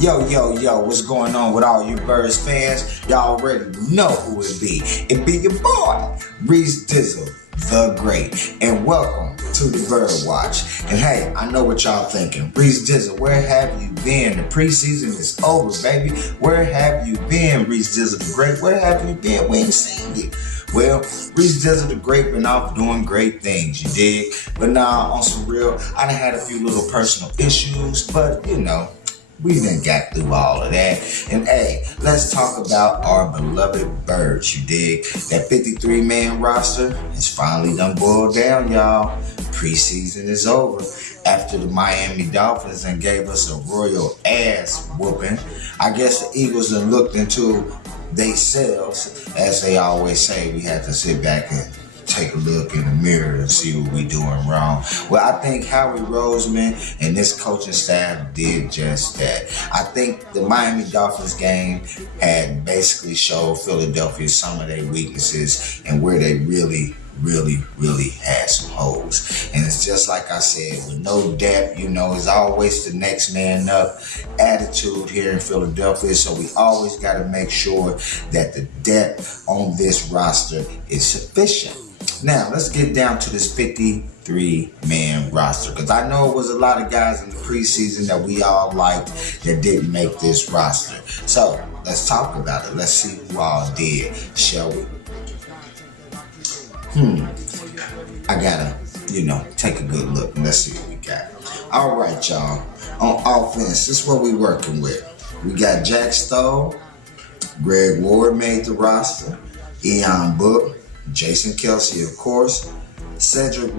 Yo, what's going on with all you Birds fans? Y'all already know who it be. It be your boy, Reese Dizzle, the Great. And welcome to the Birdwatch. And hey, I know what y'all thinking. Reese Dizzle, where have you been? The preseason is over, baby. Where have you been, Reese Dizzle, the Great? Where have you been? We ain't seen you. Well, Reese Dizzle the Great been off doing great things, you dig? But nah, on some real, I done had a few little personal issues, but you know, we done got through all of that. And hey, let's talk about our beloved Birds, you dig? That 53-man roster is finally done boiled down, y'all. Preseason is over. After the Miami Dolphins and gave us a royal ass whooping, I guess the Eagles done looked into themselves. As they always say, we have to sit back and take a look in the mirror and see what we doing wrong. Well, I think Howie Roseman and this coaching staff did just that. I think the Miami Dolphins game had basically showed Philadelphia some of their weaknesses and where they really had some holes. And it's just like I said, with no depth, you know, it's always the next man up attitude here in Philadelphia. So we always got to make sure that the depth on this roster is sufficient. Now, let's get down to this 53-man roster, because I know it was a lot of guys in the preseason that we all liked that didn't make this roster. So let's talk about it. Let's see who all did, shall we? I gotta, take a good look and let's see what we got. All right, y'all. On offense, this is what we working with. We got Jack Stoll, Greg Ward made the roster, Ian Book, Jason Kelce, of course, Cedric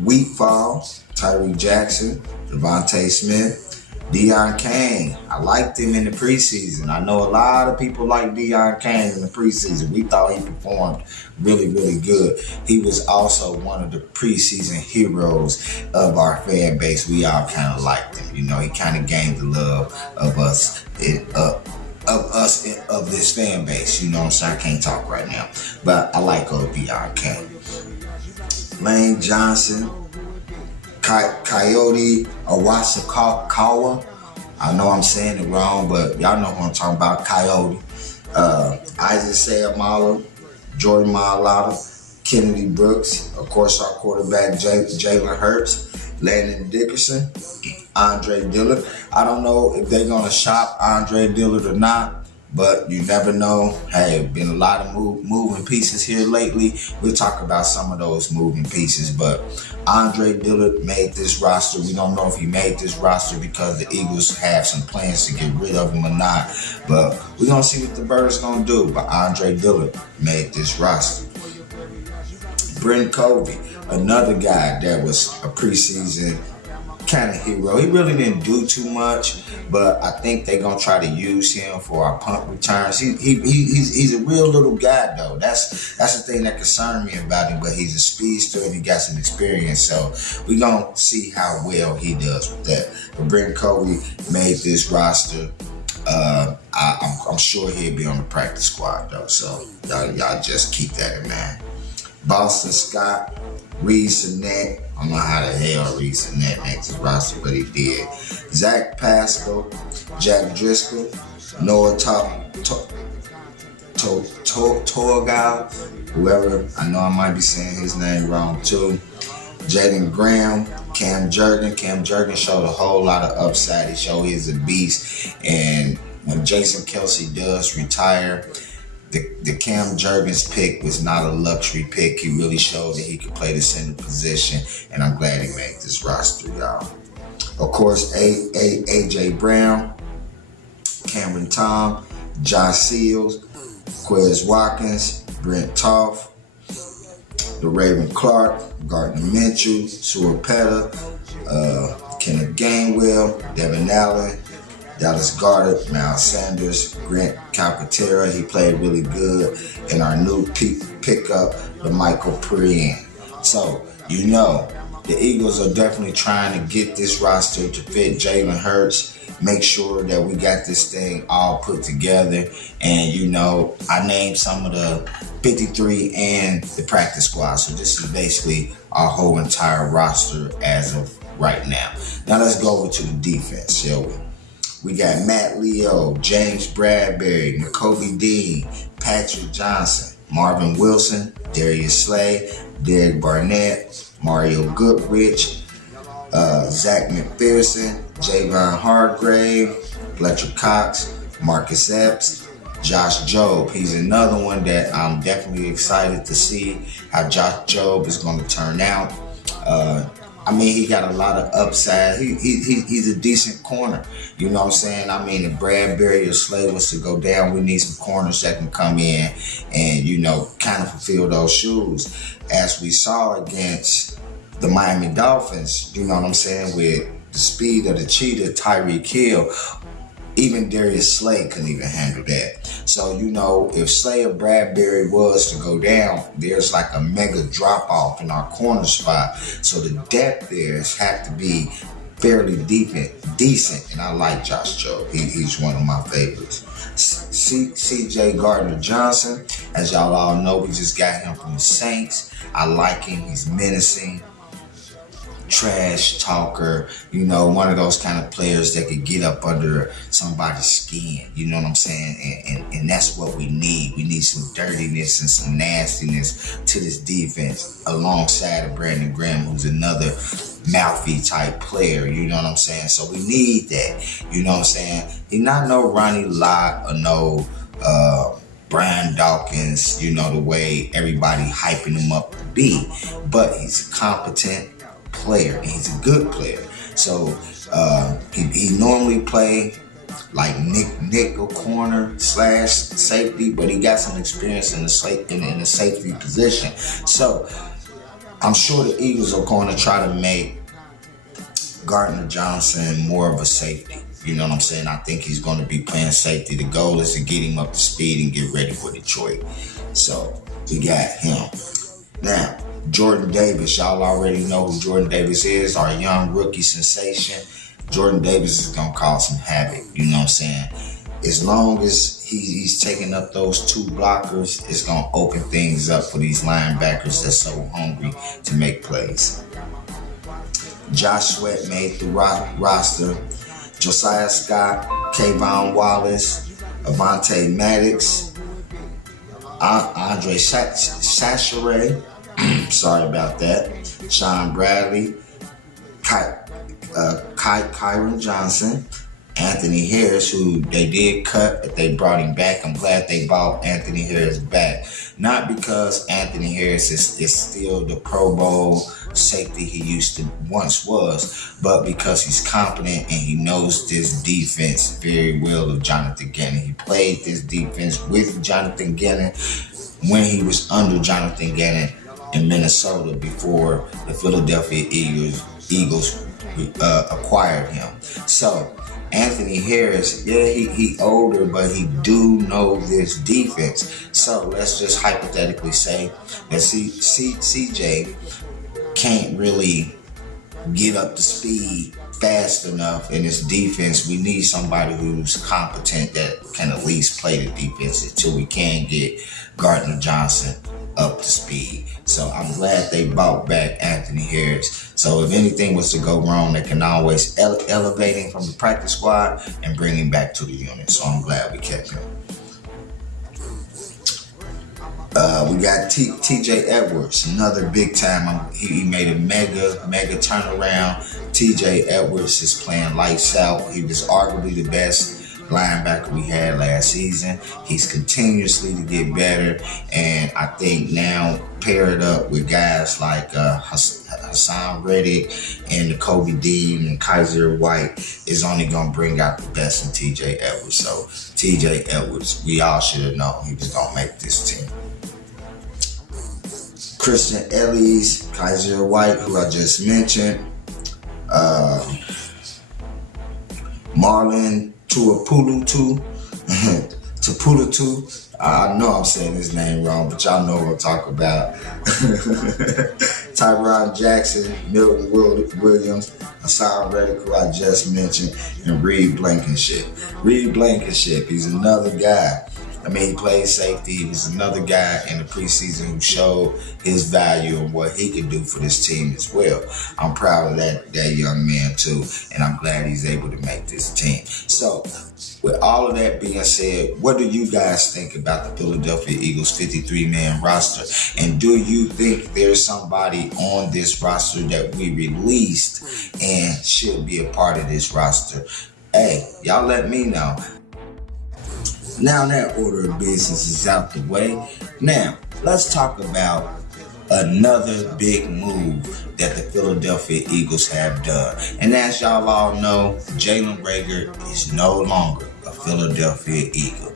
Wheatfall, Tyree Jackson, Devontae Smith, Deion Kane. I liked him in the preseason. I know a lot of people like Deion Kane in the preseason. We thought he performed really good. He was also one of the preseason heroes of our fan base. We all kind of liked him. You know, he kind of gained the love of us of this fan base. You know what I'm saying? I can't talk right now. But I like old Deion Kane. Lane Johnson, Coyote Awasakawa. I know I'm saying it wrong, but y'all know who I'm talking about. Coyote. Isaac Sayamala, Jordan Mailata, Kennedy Brooks, of course our quarterback Jalen Hurts, Landon Dickerson, Andre Dillard. I don't know if they're gonna shop Andre Dillard or not, but you never know. Hey, been a lot of moving pieces here lately. We'll talk about some of those moving pieces, but Andre Dillard made this roster. We don't know if he made this roster because the Eagles have some plans to get rid of him or not, but we're gonna see what the Birds gonna do. But Andre Dillard made this roster. Brent Covey, another guy that was a preseason kind of hero. He really didn't do too much, but I think they're gonna try to use him for our punt returns. He's a real little guy though. That's the thing that concerned me about him. But he's a speedster and he got some experience, so we're gonna see how well he does with that. But Brent Covey made this roster. I'm sure he'll be on the practice squad though, so y'all just keep that in mind. Boston Scott, Reed Sinnett. I don't know how the hell Reed Sinnett made this roster, but he did. Zach Pascal, Jack Driscoll, Noah Torgal, whoever. I know I might be saying his name wrong too. Jaden Graham, Cam Jurgen. Cam Jurgen showed a whole lot of upside. He showed he's a beast. And when Jason Kelce does retire, the Cam Jurgens pick was not a luxury pick. He really showed that he could play the center position, and I'm glad he made this roster, y'all. Of course, A.J. Brown, Cameron Tom, Josh Seals, Quez Watkins, Brent Toff, the Raven Clark, Gardner Minshew, Sewell Petta, Kenneth Gainwell, Devin Allen, Dallas Goedert, Miles Sanders, Grant Calcaterra. He played really good. And our new pickup, the Michael Perine. So, you know, the Eagles are definitely trying to get this roster to fit Jalen Hurts. Make sure that we got this thing all put together. And, you know, I named some of the 53 and the practice squad. So this is basically our whole entire roster as of right now. Now let's go over to the defense, shall we? We got Matt Leo, James Bradbury, N'Kobe Dean, Patrick Johnson, Marvin Wilson, Darius Slay, Derek Barnett, Mario Goodrich, Zach McPherson, Javon Hargrave, Fletcher Cox, Marcus Epps, Josh Jobe. He's another one that I'm definitely excited to see how Josh Jobe is going to turn out. I mean, he got a lot of upside. He's a decent corner. You know what I'm saying? I mean, if Bradbury or Slay was to go down, we need some corners that can come in and, you know, kind of fulfill those shoes. As we saw against the Miami Dolphins, you know what I'm saying, with the speed of the cheetah, Tyreek Hill, even Darius Slay couldn't even handle that. So, you know, if Slay or Bradbury was to go down, there's like a mega drop-off in our corner spot. So the depth there has to be fairly decent. And I like Josh Jobe. He's one of my favorites. CJ Gardner-Johnson, as y'all all know, we just got him from the Saints. I like him. He's menacing. Trash talker, you know, one of those kind of players that could get up under somebody's skin, you know what I'm saying? And that's what we need. We need some dirtiness and some nastiness to this defense alongside of Brandon Graham, who's another mouthy type player, you know what I'm saying? So we need that, you know what I'm saying? He's not no Ronnie Lott or no Brian Dawkins, you know, the way everybody hyping him up to be, but he's a competent player, and he's a good player. So he normally play like nickel corner / safety, but he got some experience in the safety position. So I'm sure the Eagles are going to try to make Gardner-Johnson more of a safety. You know what I'm saying? I think he's going to be playing safety. The goal is to get him up to speed and get ready for Detroit. So we got him. Now, Jordan Davis, y'all already know who Jordan Davis is, our young rookie sensation. Jordan Davis is going to cause some havoc, you know what I'm saying? As long as he's taking up those two blockers, it's going to open things up for these linebackers that's so hungry to make plays. Josh Sweat made the roster. Josiah Scott, Kayvon Wallace, Avonte Maddox, Andre Chachere, sorry about that, Sean Bradley, Kyron Johnson, Anthony Harris, who they did cut, but they brought him back. I'm glad they brought Anthony Harris back. Not because Anthony Harris is still the Pro Bowl safety he once was, but because he's competent and he knows this defense very well of Jonathan Gannon. He played this defense with Jonathan Gannon when he was under Jonathan Gannon in Minnesota before the Philadelphia Eagles acquired him. So Anthony Harris, yeah, he older, but he do know this defense. So let's just hypothetically say that CJ can't really get up to speed fast enough in this defense. We need somebody who's competent that can at least play the defense until we can get Gardner-Johnson up to speed. So I'm glad they brought back Anthony Harris. So if anything was to go wrong, they can always elevate him from the practice squad and bring him back to the unit. So I'm glad we kept him. We got TJ Edwards, another big time. He made a mega turnaround. TJ Edwards is playing lights out. He was arguably the best linebacker we had last season. He's continuously to get better, and I think now paired up with guys like Hassan Reddick and N'Kobe Dean and Kaiser White is only going to bring out the best in TJ Edwards. So TJ Edwards, we all should have known he was going to make this team. Christian Ellies, Kaiser White, who I just mentioned, Marlon Tuapulutu, I know I'm saying his name wrong, but y'all know what I'm talking about. Tyron Jackson, Milton Williams, Hassan Reddick, who I just mentioned, and Reed Blankenship. He's another guy. I mean, he played safety. He was another guy in the preseason who showed his value and what he could do for this team as well. I'm proud of that young man too, and I'm glad he's able to make this team. So, with all of that being said, what do you guys think about the Philadelphia Eagles 53-man roster? And do you think there's somebody on this roster that we released and should be a part of this roster? Hey, y'all let me know. Now that order of business is out the way, now let's talk about another big move that the Philadelphia Eagles have done. And as y'all all know, Jalen Reagor is no longer a Philadelphia Eagle.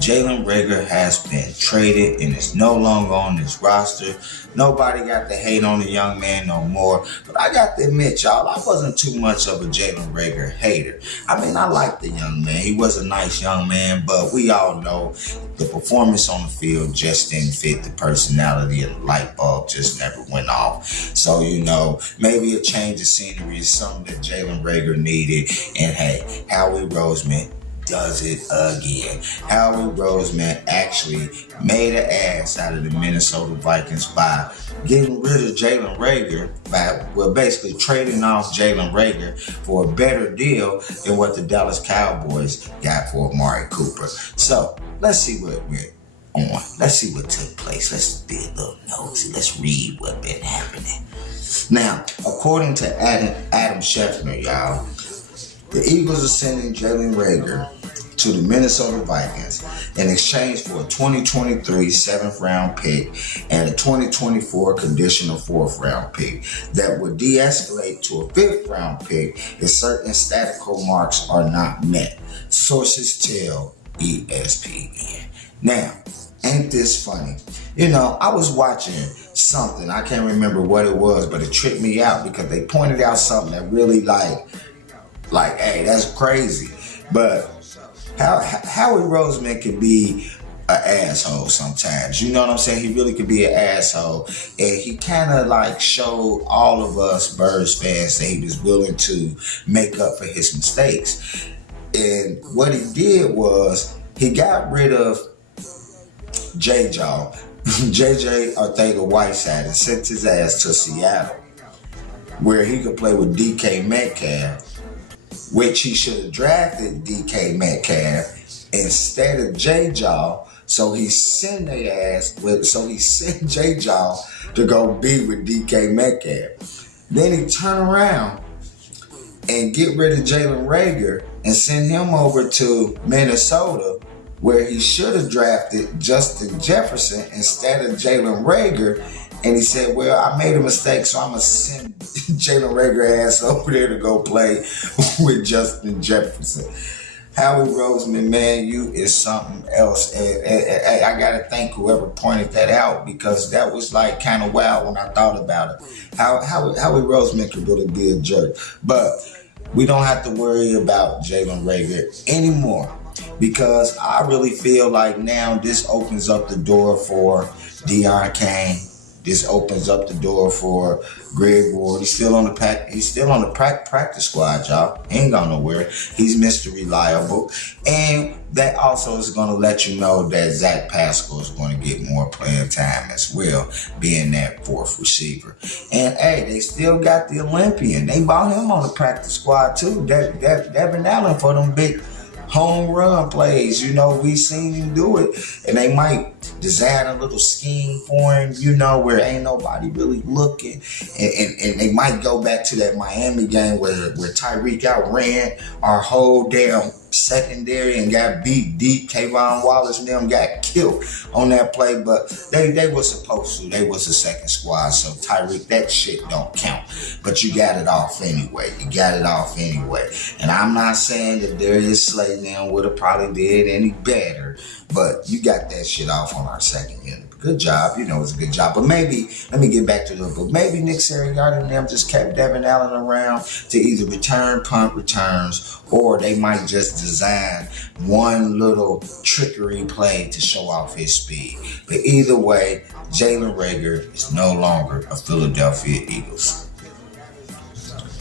Jalen Reagor has been traded and is no longer on this roster. Nobody got to hate on the young man no more. But I got to admit, y'all, I wasn't too much of a Jalen Reagor hater. I mean, I liked the young man. He was a nice young man, but we all know the performance on the field just didn't fit the personality, and the light bulb just never went off. So, maybe a change of scenery is something that Jalen Reagor needed. And hey, Howie Roseman does it again. Howie Roseman actually made an ass out of the Minnesota Vikings by getting rid of Jalen Reagor, basically trading off Jalen Reagor for a better deal than what the Dallas Cowboys got for Amari Cooper. So let's see what went on. Let's see what took place. Let's be a little nosy. Let's read what been happening. Now, according to Adam Schefter, y'all, the Eagles are sending Jalen Reagor to the Minnesota Vikings in exchange for a 2023 7th-round pick and a 2024 conditional 4th-round pick that would de-escalate to a 5th-round pick if certain statistical marks are not met. Sources tell ESPN. Now, ain't this funny? I was watching something. I can't remember what it was, but it tripped me out because they pointed out something that really like, hey, that's crazy. But Howie Roseman can be an asshole sometimes. You know what I'm saying? He really could be an asshole. And he kind of showed all of us Birds fans that he was willing to make up for his mistakes. And what he did was he got rid of JJ Arcega-Whiteside, and sent his ass to Seattle, where he could play with DK Metcalf, which he should have drafted DK Metcalf instead of J-Jaw. So he sent J-Jaw to go be with DK Metcalf. Then he turned around and get rid of Jalen Reagor and send him over to Minnesota, where he should have drafted Justin Jefferson instead of Jalen Reagor. And he said, well, I made a mistake, so I'm going to send Jalen Reagor ass over there to go play with Justin Jefferson. Howie Roseman, man, you is something else. And I got to thank whoever pointed that out, because that was kind of wild when I thought about it. Howie Roseman could really be a jerk. But we don't have to worry about Jalen Reagor anymore, because I really feel like now this opens up the door for Deion Kane. This opens up the door for Greg Ward. He's still on the practice squad, y'all. He ain't gone nowhere. He's Mr. Reliable. And that also is going to let you know that Zach Pascal is going to get more playing time as well, being that 4th receiver. And hey, they still got the Olympian. They bought him on the practice squad too. Devin Allen for them big home run plays. We seen him do it. And they might design a little scheme for him, where ain't nobody really looking. And they might go back to that Miami game where Tyreek outran our whole damn secondary and got beat deep. Kayvon Wallace and them got killed on that play, but they were supposed to. They was a second squad, so Tyreek, that shit don't count. But you got it off anyway. And I'm not saying that Darius Slayton would have probably did any better, but you got that shit off on our second unit. Good job. It's a good job. But maybe, let me get back to maybe Nick Sirianni and them just kept Devin Allen around to either return punt returns, or they might just design one little trickery play to show off his speed. But either way, Jalen Reagor is no longer a Philadelphia Eagles.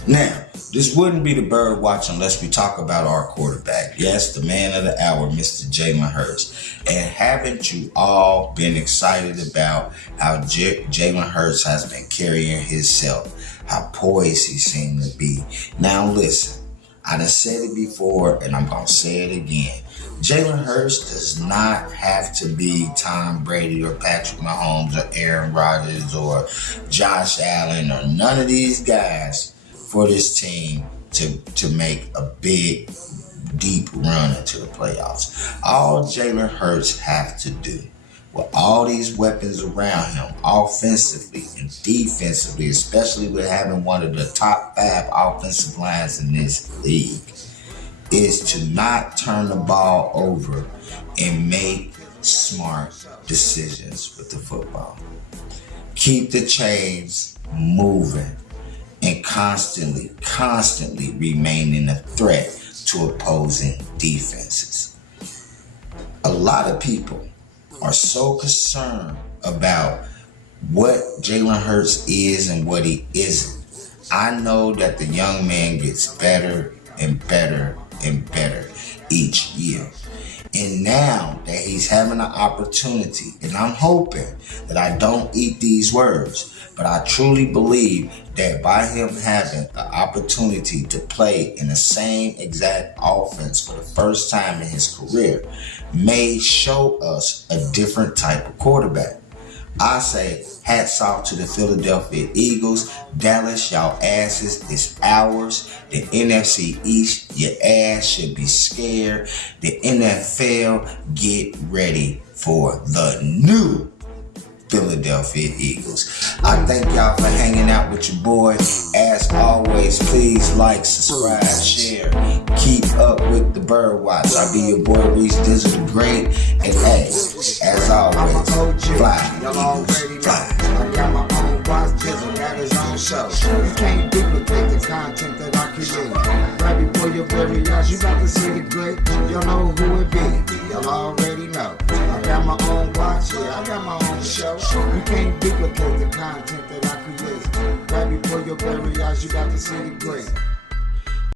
Now, this wouldn't be the Birdwatch unless we talk about our quarterback. Yes, the man of the hour, Mr. Jalen Hurts. And haven't you all been excited about how Jalen Hurts has been carrying himself, how poised he seemed to be? Now listen, I done said it before and I'm going to say it again. Jalen Hurts does not have to be Tom Brady or Patrick Mahomes or Aaron Rodgers or Josh Allen or none of these guys for this team to make a big, deep run into the playoffs. All Jalen Hurts have to do with all these weapons around him, offensively and defensively, especially with having one of the top 5 offensive lines in this league, is to not turn the ball over and make smart decisions with the football. Keep the chains moving and constantly remaining a threat to opposing defenses. A lot of people are so concerned about what Jalen Hurts is and what he isn't. I know that the young man gets better and better and better each year. And now that he's having an opportunity, and I'm hoping that I don't eat these words, but I truly believe that by him having the opportunity to play in the same exact offense for the first time in his career may show us a different type of quarterback. I say hats off to the Philadelphia Eagles. Dallas, y'all asses is ours. The NFC East, your ass should be scared. The NFL, get ready for the new Philadelphia Eagles. I thank y'all for hanging out with your boy. As always, please like, subscribe, share. Keep up with the Birdwatch. I be your boy Reese Dizzle the Great. And hey, as always, fly, Eagles, fly. I got my own watch, Dizzle got his own show. You can't duplicate the content that I create. Right before your very eyes, you got to see the great. Y'all know who it be. Y'all already know. I got my own watch, yeah, I got my own show. You can't duplicate the content that I create. Right before your very eyes, you got to see the great.